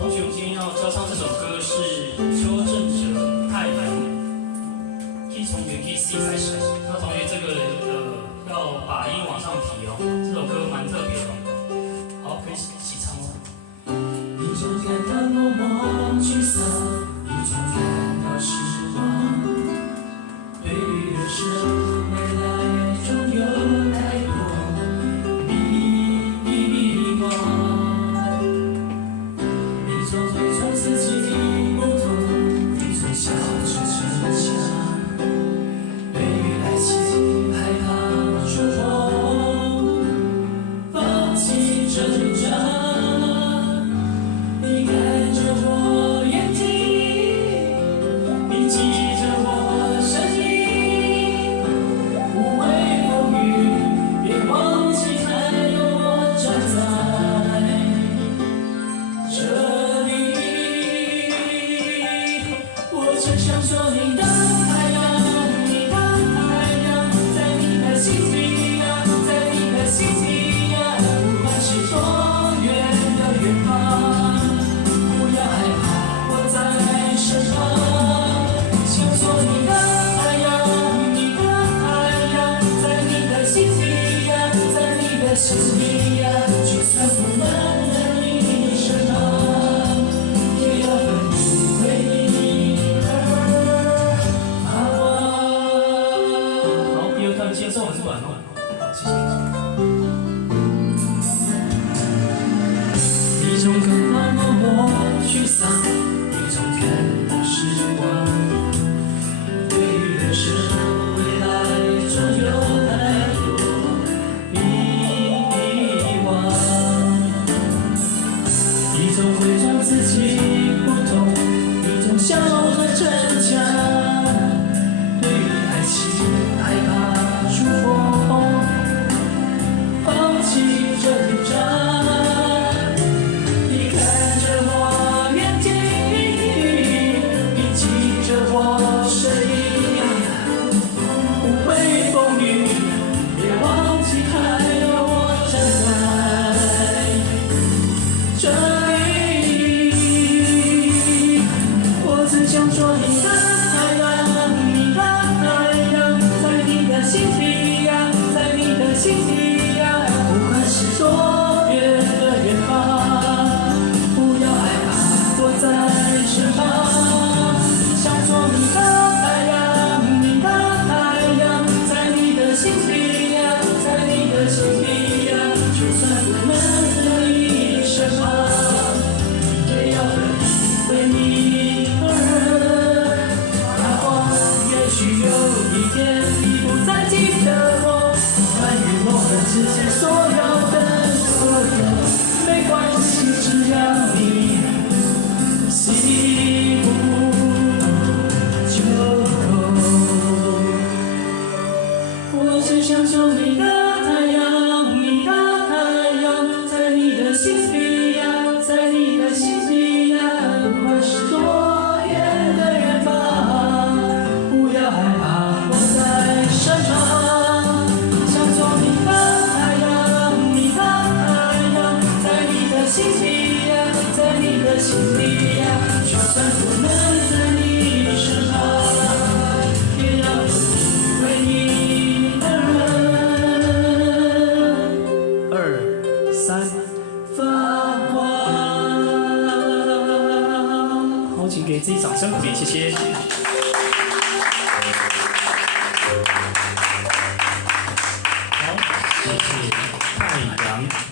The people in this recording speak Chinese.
同学，我们今天要教唱这首歌是邱正哲《太阳》，可以从原 key C 开始。那同学这个要把音往上提哦，这首歌蛮特别的。好，可以一起唱哦。一种感到落寞沮丧，一种感到失望。对于人生未来总有太多迷惘。你总会从自己不同，你总笑着逞强。对于爱情害怕触碰，放弃挣扎。你看着我眼睛，你记着我声音，无畏风雨，别忘记还有我站在这里。我只想做你的太阳，你的太阳，在你的心底呀，在你的心底呀，不管是多远的远方。心里呀，就算不能在你身旁，也要为你而发光。好，第二段接奏很短哦。好，谢谢。一种感到落寞沮丧，一种感到失望。对于人生未来，总有太多一种伪装自己不懂，一种笑着逞强。对于爱情害怕触碰，放弃挣扎。你看着我眼睛，你记着我声音，无畏风雨，别忘记还有我站在这。想做你的太阳，你的太阳，在你的心底呀，在你的心底呀，不管是多远的远方，不要害怕，我在身旁。想做你的太阳，你的太阳，在你的心底呀，在你的心底呀，就算不能在你身旁，也要为你。也许有一天你不再记得我，关于我们之间所有的所有，没关系，只要你幸福就够。我只想做你的太阳，你的太阳，在你的心底呀，在你的心底呀，不管是多远的远方。不要害怕，我在身旁。想做你的太阳，你的太阳，在你的心底呀，在你的心底呀，就算不能在你身旁，也要为你2、3，发光。好，请给自己掌声鼓励，谢谢。好，谢谢太阳。